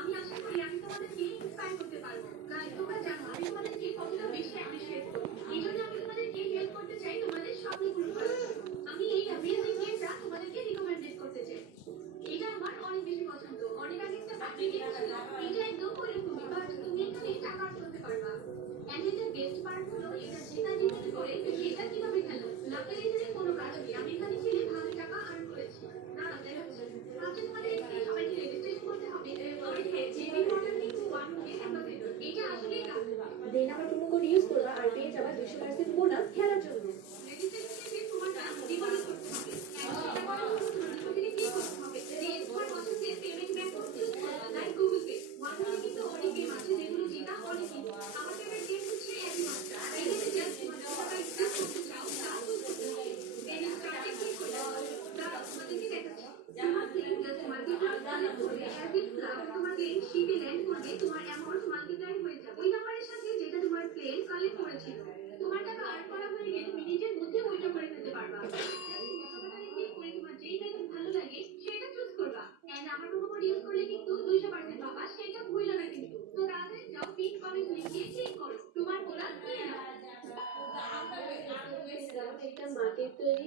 আমি আশা করি আমি তোমাদেরকে ইন্সপায়ার করতে পারবো। গাইস, তোমরা জানো আমি তোমাদেরকে কতটা বেশি অ্যাপ্রিশিয়েট করি। এইজন্য আমি তোমাদেরকে হেল্প করতে চাই তোমাদের স্বপ্ন পূরণ করার জন্য। আমি এই অ্যামেজিং গেমটা তোমাদেরকে রিকমেন্ডেড করতে চাই। এটা আমার অনেক বেশি পছন্দ। অনেক আগে একটা বাকি গেম ছিল। এটা একদম ওইরকমই, বাট তুমি এখানে টাকা অর্জন করতে পারবা। এন্ড এটার বেস্ট পার্ট হলো এটা জেতা ডিপেন্ড করে তুমি এটা কিভাবে খেলো। লাকের এখানে কোনো কাজ নেই। আমি এখানে খেলে ভালো টাকা আর্ন করেছি। দাঁড়াও দেখাচ্ছি। ফার্স্টে তোমাদেরকে সবাইকে রেজিস্ট্রেশন করতে হবে। আর হ্যাঁ, জেবি মডেল কিন্তু 1 মিলিয়ন অ্যাম্বাসেডর। এটা আসলেই কাজ। দেন আমার প্রোমো কোড ইউজ করবা আর পেয়ে যাবা 200% বোনাস খেলার জন্য। রেজিস্ট্রেশন শেষে তোমারটা ডিপোজিট করতে হবে। এন্ড সেটা করার জন্য তোমার ডিপোজিটে ক্লিক করতে হবে। দেন তোমার পছন্দের পেমেন্ট মেথড চুজ করবা, like Google pay. One million কিন্তু অনেক গেম আছে যেগুলো জেতা অনেক ইজি। আমার ফেভারিট গেম হচ্ছে অ্যানিমাস্টার। এখানে জাস্ট তোমার যত টাকা ইনভেস্ট করতে চাও তা চুজ করতে হবে। দেন স্টার্টে ক্লিক করতে হবে। দাঁড়াও তোমাদেরকে দেখাচ্ছি। তোমার ক্লেম জাস্ট মাল্টিপ্লাই কালেক্ট করে অ্যাজ ইট ফ্লাগ তোমার ক্লেম শিপে ল্যান্ড করবে, তোমার অ্যামাউন্ট মাল্টিপ্লাই হয়ে যাবে ওই নাম্বারের সাথে যেটা তোমার ক্লেম কালেক্ট করেছিল। তোমার টাকা আর্ন করা হয়ে গেলে মিনিটের মধ্যে ওইটা করে ফেলতে পারবা। ক্লিক করে তোমার যেই মেথড ভালো লাগে সেটা চুজ করবা। এন্ড আমার প্রোমো কোড ইউজ করলে কিন্তু 200% পাবা, সেটা ভুলবে না কিন্তু। তো তাড়াতাড়ি যাও, পিন কমেন্ট লিখে ক্লিক করো, তোমার বোনাস নিয়ে নাও। একটা মাটির তৈরি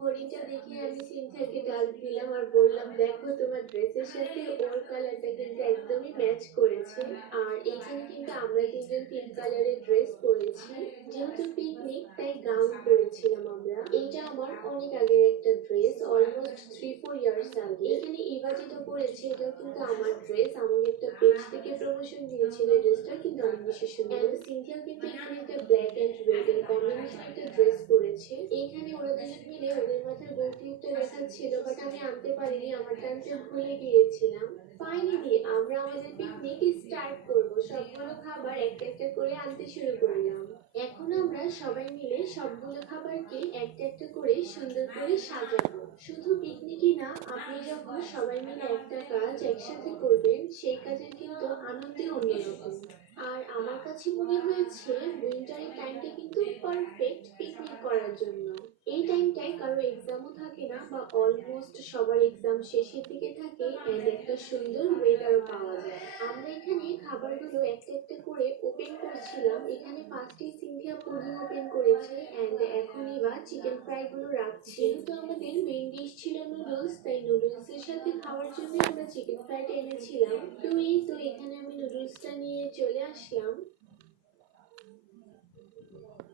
হরিণটা দেখে আমি সিনথাকে ডাক দিলাম আর বললাম, দেখো তোমার ড্রেসের সাথে ওর কালারটা কিন্তু একদমই ম্যাচ করেছে। আর এখানে কিন্তু আমরা তিনজন 3 কালারের ড্রেস পরেছি। যেহেতু পিকনিক তাই গাউন পরেছিলাম আমরা। এইটা আমার অনেক আগের একটা ড্রেস, অলমোস্ট 3-4 ইয়ার্স আগে। এখানে ইভা যেটা পরেছে এটাও কিন্তু আমার ড্রেস, আমাকে একটা পেজ থেকে প্রমোশন দিয়েছিল ড্রেসটা, কিন্তু অনেক বেশি সুন্দর। এন্ড সিনথিয়া কিন্তু এখানে একটা ব্ল্যাক এন্ড রেড এর কম্বিনেশন একটা ড্রেস পরেছে। এইখানে ওরা দুজন মিলে ওদের মাথার গোল ক্লিপটা দেখাচ্ছিল, বাট আমি আনতে পারিনি, আমার টানতে ভুলে গিয়েছিলাম। ফাইনালি আমরা আমাদের পিকনিক স্টার্ট করব। সবগুলো খাবার একটা একটা করে আনতে শুরু করলাম। এখন আমরা সবাই মিলে সবগুলো খাবারকে একটা একটা করে সুন্দর করে সাজাবো। শুধু পিকনিকই না, আপনি যখন সবাই মিলে একটা কাজ একসাথে করবেন সেই কাজের কিন্তু আনন্দই অন্যরকম। আর আমার কাছে মনে হয়েছে উইন্টারের টাইমটা কিন্তু পারফেক্ট পিকনিক করার জন্য। এই টাইমটায় কারো এক্সামও থাকে না, বা অলমোস্ট সবার এক্সাম শেষের দিকে থাকে, এন্ড একটা সুন্দর ওয়েদারও পাওয়া যায়। আমরা এখানে খাবারগুলো একটা একটা করে ওপেন করছিলাম। এখানে ফার্স্টেই সিনথিয়া পুডিং ওপেন করেছে, এন্ড এখনই বা চিকেন ফ্রাই গুলো রাখছি। যেহেতু আমাদের মেইন ডিশ ছিল নুডলস, তাই নুডলস এর সাথে খাওয়ার জন্য আমরা চিকেন ফ্রাইটা এনেছিলাম। তো এই তো এখানে আমি নুডলসটা নিয়ে চলে আসলাম।